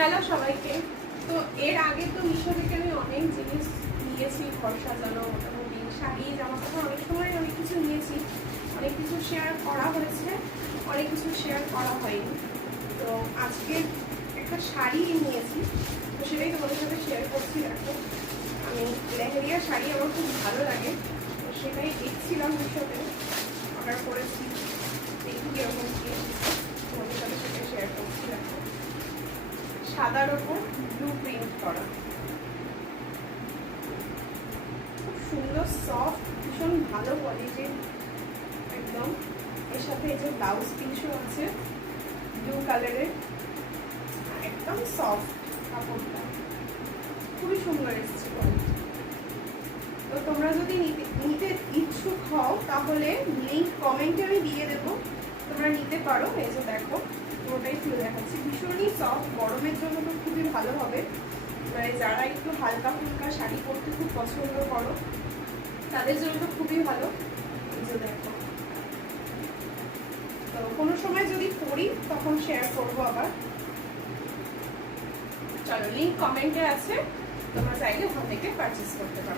Hello সবাইকে। তো এর আগে তো মিশো থেকে আমি অনেক জিনিস নিয়েছি, ঘর সাজানো, মোটামুটি শাড়ি, জামা কাপড়, অনেক সময় অনেক কিছু নিয়েছি। অনেক কিছু শেয়ার করা হয়েছে, অনেক কিছু শেয়ার করা হয়নি। তো আজকে একটা শাড়ি নিয়েছি, তো সেটাই তোমাদের সাথে শেয়ার করছি। দেখো, আমি লেহেরিয়া শাড়ি আমার খুব ভালো লাগে, তো সেটাই দেখছিলাম, মিশোতে অর্ডার করেছি। দেখি কিরকম কি, তোমাদের সাথে সেটাই শেয়ার করছি। দেখো, সাদার ওপর ব্লু প্রিন্ট করা, খুব সুন্দর, সফট, ভীষণ ভালো কোয়ালিটির একদম। এর সাথে এই যে ব্লাউজ পিসও আছে ব্লু কালারের, একদম সফট কাপড়টা, খুবই সুন্দর এসেছে কোয়ালিটি। তো তোমরা যদি নিতে ইচ্ছুক হও তাহলে লিঙ্ক কমেন্টে আমি দিয়ে দেবো, তোমরা নিতে পারো। এই যে দেখো, পুরোটাই খুলে দেখাচ্ছি, ভীষণই সফট, গরমের জন্য তো খুবই ভালো হবে। মানে যারা একটু হালকা ফুলকা শাড়ি পরতে খুব পছন্দ করো তাদের জন্য তো খুবই ভালো। এই যে দেখো, তো কোনো সময় যদি পরি তখন শেয়ার করবো আবার। চলো, লিঙ্ক কমেন্টে আছে, তোমরা চাইলে ওখান থেকে পারচেস করতে পারো।